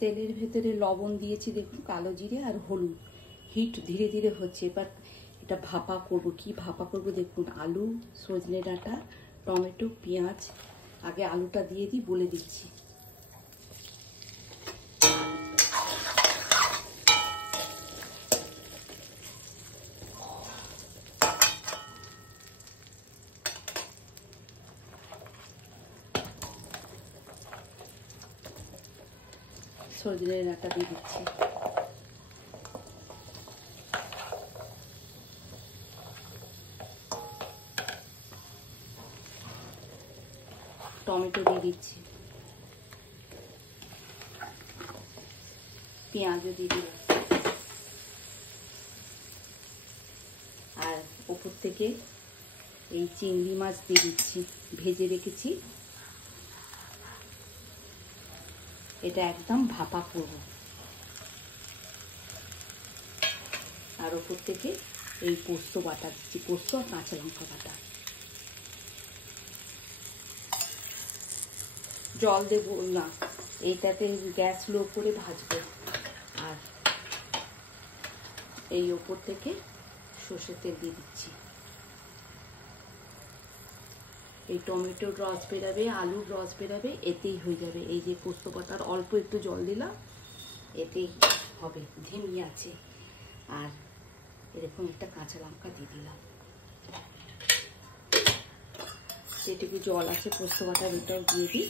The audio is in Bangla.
তেলের ভেতরে লবণ দিয়েছি দেখুন, কালো জিরে আর হলুদ। হিট ধীরে ধীরে হচ্ছে। এবার এটা ভাপা করব। কি ভাপা করব দেখুন, আলু, সজনে ডাঁটা, টমেটো, পেঁয়াজ। আগে আলুটা দিয়ে দিই, বলে দিচ্ছি। সজনে ডাঁটা দিয়ে দিচ্ছি। টমেটো দিয়ে দিচ্ছি, পেঁয়াজও দিয়ে দিলাম, আর ওপর থেকে এই চিংড়ি মাছ দিয়ে দিচ্ছি, ভেজে রেখেছি। এটা একদম ভাপা করব। আর ওপর থেকে এই পোস্ত বাটা দিচ্ছি, পোস্ত আর কাঁচা লঙ্কা বাটা। জল দেব না, এইটাতে গ্যাস লো করে ভাজবো। আর এই ওপর থেকে সর্ষের তেল দিয়ে দিচ্ছি। এই টমেটোর রস বেরাবে, আলুর রস বেরাবে, এতেই হয়ে যাবে। এই যে পোস্ত পাতার অল্প একটু জল দিলাম, এতেই হবে। ধিমি আছে। আর এরকম একটা কাঁচা লঙ্কা দিয়ে দিলাম। যেটুকু জল আছে পোস্ত বাটার, এটাও দিয়ে দিই।